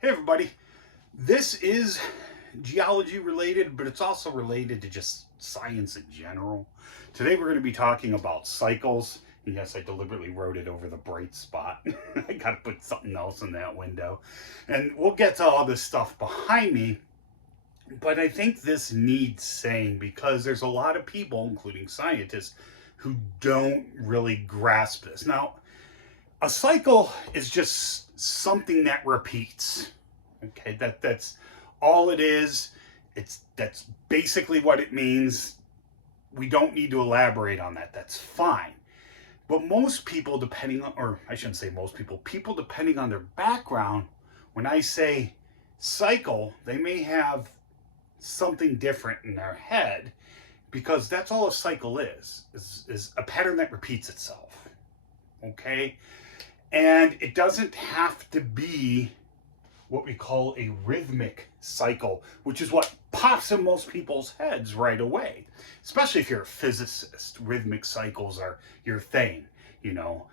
Hey everybody, this is geology related, but it's also related to just science in general. Today we're going to be talking about cycles. And yes, I deliberately wrote it over the bright spot. I got to put something else in that window. And we'll get to all this stuff behind me, but I think this needs saying because there's a lot of people, including scientists, who don't really grasp this. Now, a cycle is just something that repeats. Okay, that's all it is. That's basically what it means. We don't need to elaborate on that. That's fine. But most people, depending on, or I shouldn't say most people depending on their background, when I say cycle, they may have something different in their head because that's all a cycle is a pattern that repeats itself. Okay? And it doesn't have to be what we call a rhythmic cycle, which is what pops in most people's heads right away. Especially if you're a physicist, rhythmic cycles are your thing. You know,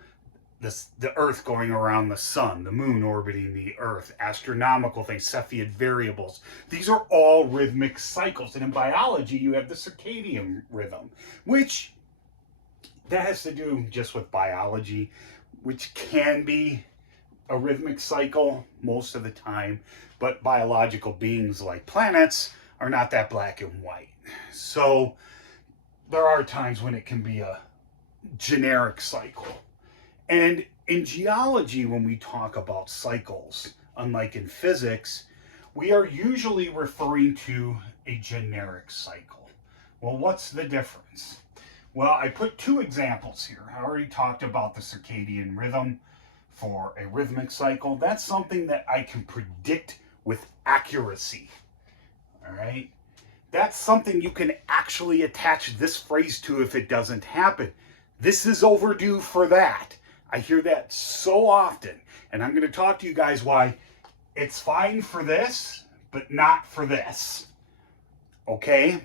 the Earth going around the sun, the moon orbiting the Earth, astronomical things, Cepheid variables. These are all rhythmic cycles. And in biology, you have the circadian rhythm, which that has to do just with biology, which can be a rhythmic cycle most of the time, but biological beings like planets are not that black and white. So there are times when it can be a generic cycle. And in geology, when we talk about cycles, unlike in physics, we are usually referring to a generic cycle. Well, what's the difference? Well, I put two examples here. I already talked about the circadian rhythm for a rhythmic cycle. That's something that I can predict with accuracy. All right? That's something you can actually attach this phrase to if it doesn't happen. This is overdue for that. I hear that so often. And I'm going to talk to you guys why it's fine for this, but not for this. Okay?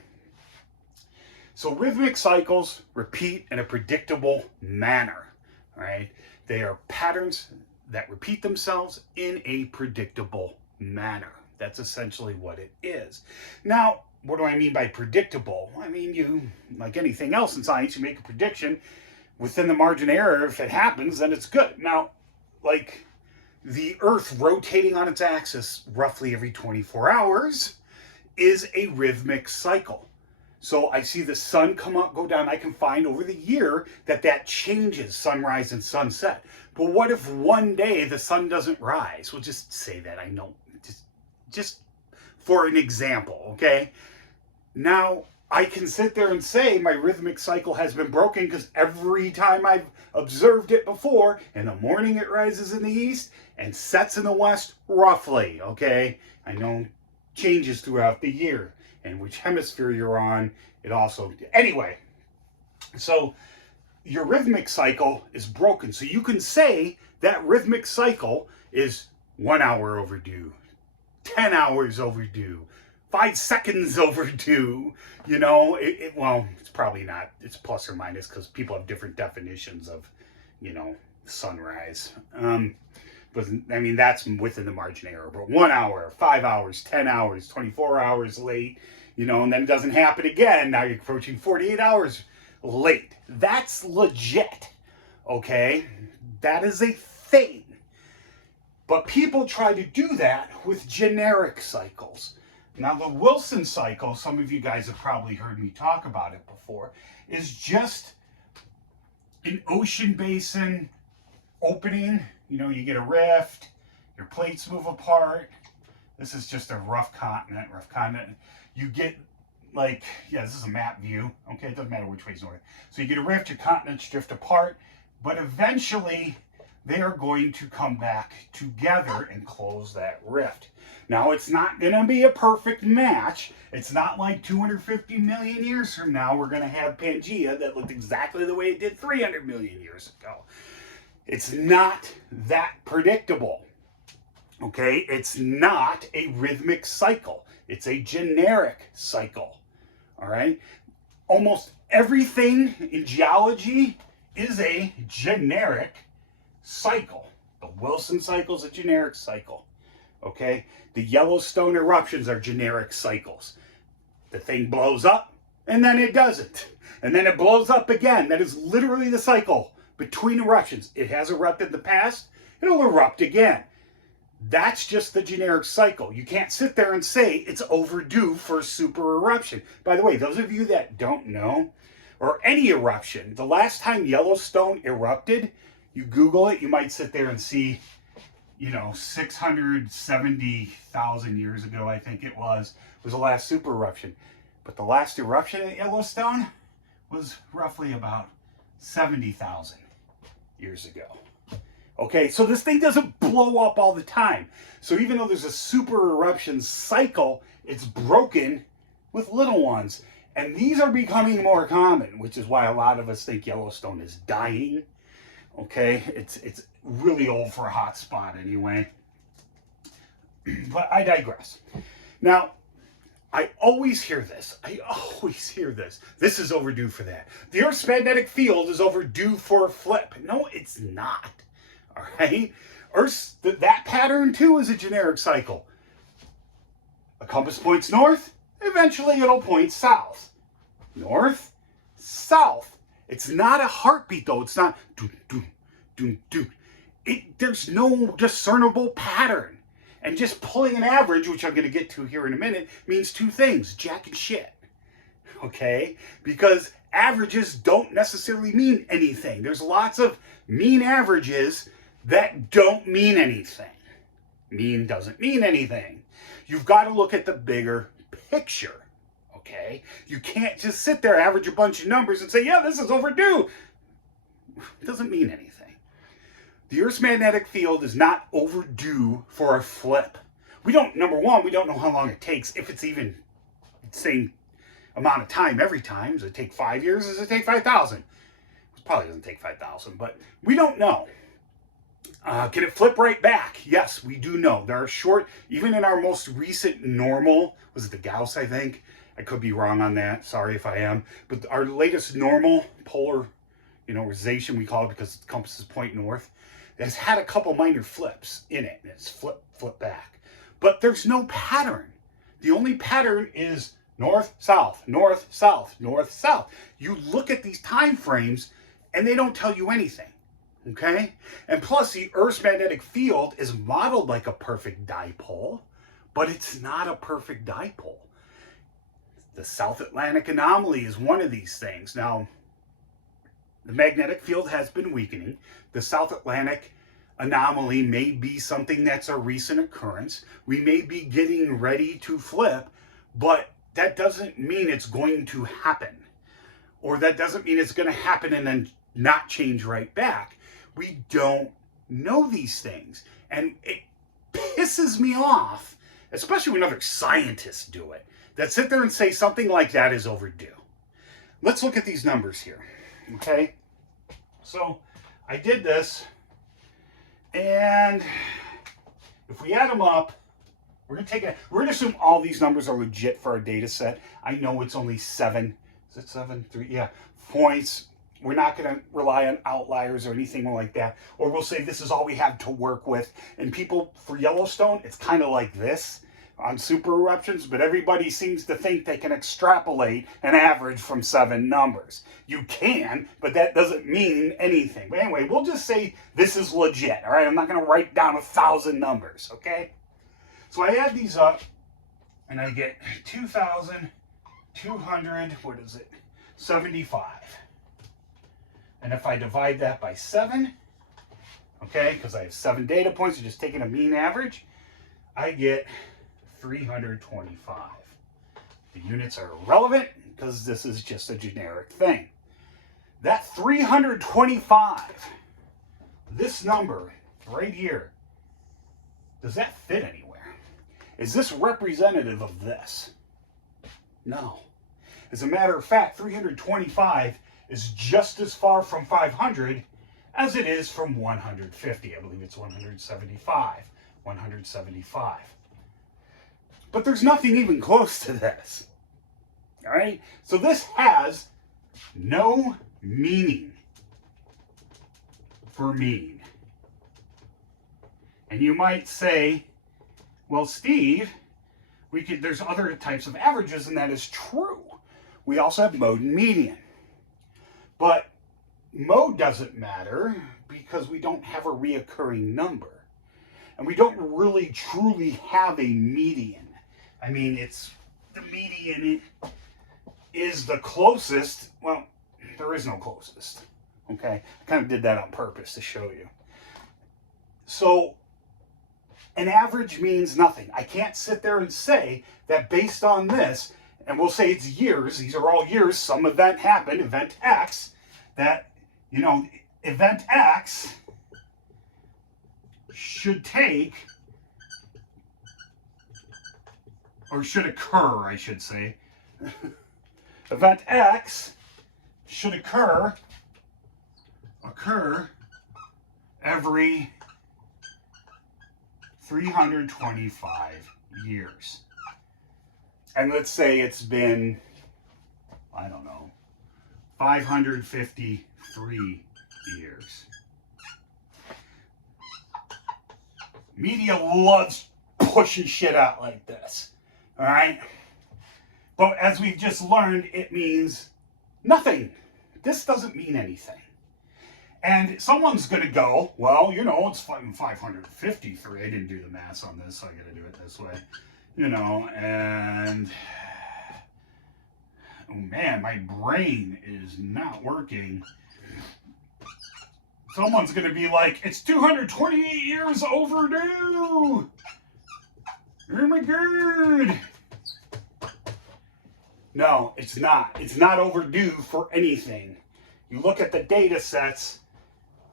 So rhythmic cycles repeat in a predictable manner. All right? They are patterns that repeat themselves in a predictable manner. That's essentially what it is. Now, what do I mean by predictable? I mean, you, like anything else in science, you make a prediction within the margin of error. If it happens, then it's good. Now, like the Earth rotating on its axis roughly every 24 hours is a rhythmic cycle. So I see the sun come up, go down. I can find over the year that changes sunrise and sunset. But what if one day the sun doesn't rise? We'll just say that. I know, just for an example, okay? Now, I can sit there and say my rhythmic cycle has been broken because every time I've observed it before, in the morning it rises in the east and sets in the west roughly, okay? I know changes throughout the year and which hemisphere you're on. It also, anyway, so your rhythmic cycle is broken. So you can say that rhythmic cycle is 1 hour overdue, 10 hours overdue, 5 seconds overdue. You know, well, it's probably not, it's plus or minus because people have different definitions of, you know, sunrise. But I mean, that's within the margin of error. But 1 hour, 5 hours, 10 hours, 24 hours late, you know, and then it doesn't happen again. Now you're approaching 48 hours late. That's legit, okay? That is a thing. But people try to do that with generic cycles. Now, the Wilson cycle, some of you guys have probably heard me talk about it before, is just an ocean basin opening. You know, you get a rift, your plates move apart. This is just a rough continent. You get like, yeah, this is a map view. Okay, it doesn't matter which way is north. So you get a rift, your continents drift apart, but eventually they are going to come back together and close that rift. Now, it's not going to be a perfect match. It's not like 250 million years from now we're going to have Pangea that looked exactly the way it did 300 million years ago. It's not that predictable. Okay, it's not a rhythmic cycle. It's a generic cycle. All right, almost everything in geology is a generic cycle. The Wilson cycle is a generic cycle. Okay? The Yellowstone eruptions are generic cycles. The thing blows up, and then it doesn't. And then it blows up again. That is literally the cycle between eruptions. It has erupted in the past, it'll erupt again. That's just the generic cycle. You can't sit there and say it's overdue for a super eruption. By the way, those of you that don't know, or any eruption, the last time Yellowstone erupted, you Google it, you might sit there and see, 670,000 years ago, I think it was the last super eruption. But the last eruption at Yellowstone was roughly about 70,000 years ago. Okay, so this thing doesn't blow up all the time. So even though there's a super eruption cycle, it's broken with little ones. And these are becoming more common, which is why a lot of us think Yellowstone is dying. Okay, it's really old for a hot spot anyway. But I digress. Now, I always hear this. This is overdue for that. The Earth's magnetic field is overdue for a flip. No, it's not. All right? That pattern too is a generic cycle. A compass points north, eventually it'll point south. North, south. It's not a heartbeat though. It's not do do do do. There's no discernible pattern. And just pulling an average, which I'm going to get to here in a minute, means two things: jack and shit. Okay? Because averages don't necessarily mean anything. There's lots of mean averages that don't mean anything. Mean doesn't mean anything. You've got to look at the bigger picture. Okay? You can't just sit there, average a bunch of numbers, and say, yeah, this is overdue. It doesn't mean anything. The Earth's magnetic field is not overdue for a flip. Number one, we don't know how long it takes, if it's even the same amount of time every time. Does it take 5 years? Does it take 5,000? It probably doesn't take 5,000, but we don't know. Can it flip right back? Yes, we do know. There are even in our most recent normal, was it the Gauss, I think? I could be wrong on that. Sorry if I am. But our latest normal polarization, we call it because the compasses point north, has had a couple minor flips in it. And it's flip back. But there's no pattern. The only pattern is north, south, north, south, north, south. You look at these time frames and they don't tell you anything. Okay? And plus, the Earth's magnetic field is modeled like a perfect dipole, but it's not a perfect dipole. The South Atlantic anomaly is one of these things. Now, the magnetic field has been weakening. The South Atlantic anomaly may be something that's a recent occurrence. We may be getting ready to flip, but that doesn't mean it's going to happen. Or that doesn't mean it's going to happen and then not change right back. We don't know these things. And it pisses me off, especially when other scientists do it, that sit there and say something like that is overdue. Let's look at these numbers here. Okay? So I did this, and if we add them up, we're going to assume all these numbers are legit for our data set. I know it's only 7. Is it 7? 3? Yeah. Points. We're not going to rely on outliers or anything like that. Or we'll say this is all we have to work with. And people, for Yellowstone, it's kind of like this on super eruptions, but everybody seems to think they can extrapolate an average from 7 numbers. You can, but that doesn't mean anything. But anyway, we'll just say this is legit, all right? I'm not going to write down 1,000 numbers, okay? So I add these up, and I get 2,200, 75. And if I divide that by 7, okay, because I have 7 data points, so just taking a mean average, I get 325. The units are irrelevant because this is just a generic thing. That 325, this number right here, does that fit anywhere? Is this representative of this? No. As a matter of fact, 325 is just as far from 500 as it is from 150. I believe it's 175. 175. But there's nothing even close to this. All right? So this has no meaning for mean. And you might say, Well, Steve, there's other types of averages, and that is true. We also have mode and median. But mode doesn't matter because we don't have a reoccurring number. And we don't really truly have a median. I mean, the median is the closest. Well, there is no closest. Okay? I kind of did that on purpose to show you. So, an average means nothing. I can't sit there and say that based on this, and we'll say it's years, these are all years, some event happened, event X, that, event X should take, or should occur, I should say. Event X should occur every 325 years. And let's say it's been, I don't know, 553 years. Media loves pushing shit out like this, all right? But as we've just learned, it means nothing. This doesn't mean anything. And someone's going to go, well, it's 553. I didn't do the math on this, so I got to do it this way. And oh man, my brain is not working. Someone's going to be like, it's 228 years overdue. Oh my God. No, it's not. It's not overdue for anything. You look at the data sets,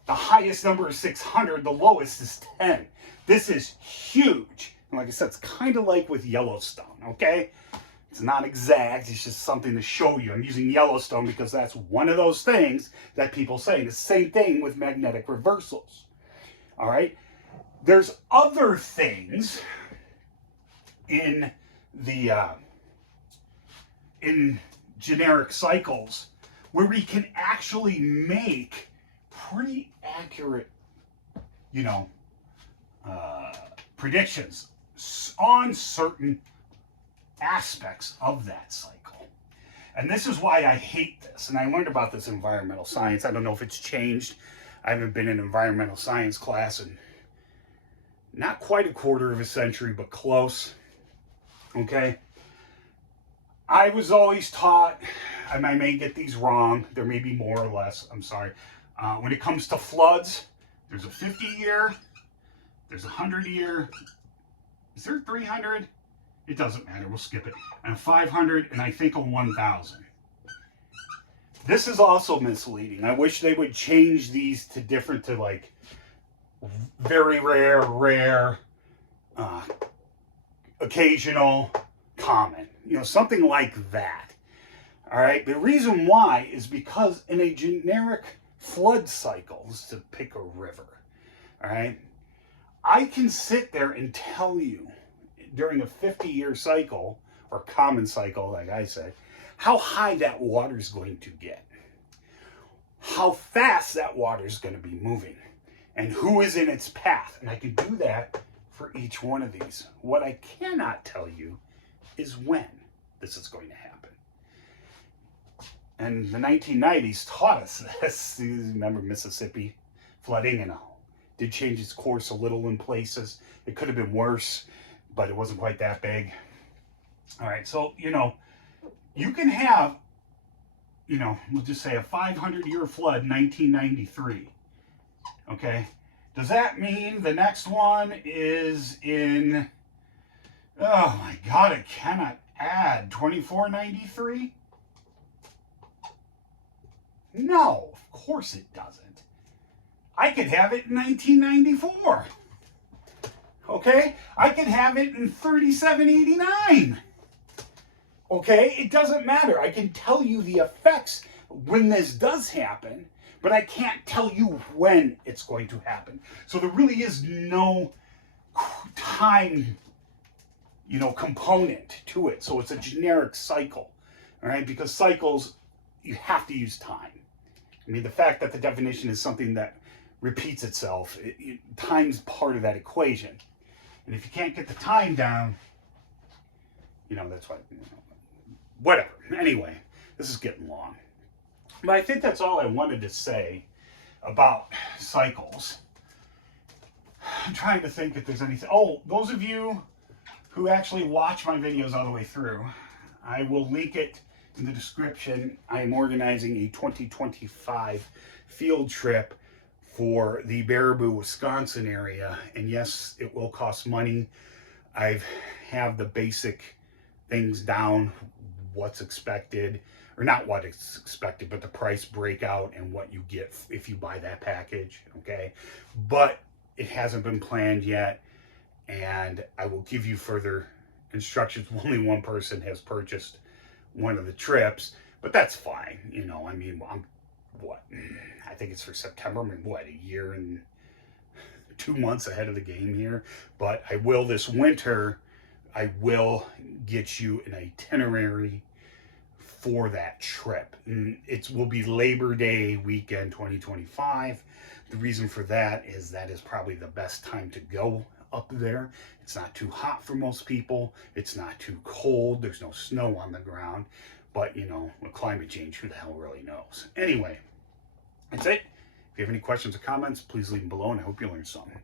the highest number is 600, the lowest is 10. This is huge. And like I said, it's kind of like with Yellowstone, okay? It's not exact, it's just something to show you. I'm using Yellowstone because that's one of those things that people say. And the same thing with magnetic reversals, all right? There's other things in the in generic cycles where we can actually make pretty accurate, predictions on certain aspects of that cycle. And this is why I hate this. And I learned about this in environmental science. I don't know if it's changed. I haven't been in environmental science class in not quite a quarter of a century, but close. Okay? I was always taught, I may get these wrong, there may be more or less, I'm sorry. When it comes to floods, there's a 50-year, there's a 100-year, is there 300? It doesn't matter, we'll skip it. And 500, and I think a 1,000. This is also misleading. I wish they would change these to like very rare, occasional, common. Something like that. All right. The reason why is because in a generic flood cycle, to pick a river, all right, I can sit there and tell you during a 50-year cycle or common cycle, like I said, how high that water is going to get, how fast that water is going to be moving, and who is in its path. And I can do that for each one of these. What I cannot tell you is when this is going to happen. And the 1990s taught us this. Remember Mississippi flooding, and did change its course a little in places. It could have been worse, but it wasn't quite that big. All right, so, you can have, we'll just say a 500-year flood in 1993. Okay? Does that mean the next one is in, oh my God, I cannot add 2493? No, of course it doesn't. I could have it in 1994. Okay? I could have it in 3789. Okay? It doesn't matter. I can tell you the effects when this does happen, but I can't tell you when it's going to happen. So there really is no time, component to it. So it's a generic cycle. All right? Because cycles, you have to use time. I mean, the fact that the definition is something that repeats itself, time's part of that equation. And if you can't get the time down, that's why, whatever. Anyway, this is getting long. But I think that's all I wanted to say about cycles. I'm trying to think if there's anything. Oh, those of you who actually watch my videos all the way through, I will link it in the description. I am organizing a 2025 field trip for the Baraboo, Wisconsin area. And yes, it will cost money. I have the basic things down, what's expected, or not what is expected, but the price breakout and what you get if you buy that package, okay? But it hasn't been planned yet, and I will give you further instructions. Only one person has purchased one of the trips, but that's fine. I mean, I think it's for September. I mean, a year and 2 months ahead of the game here. But I will this winter, I will get you an itinerary for that trip. And it will be Labor Day weekend 2025. The reason for that is probably the best time to go up there. It's not too hot for most people. It's not too cold. There's no snow on the ground. But, with climate change, who the hell really knows? Anyway, that's it. If you have any questions or comments, please leave them below, and I hope you learned something.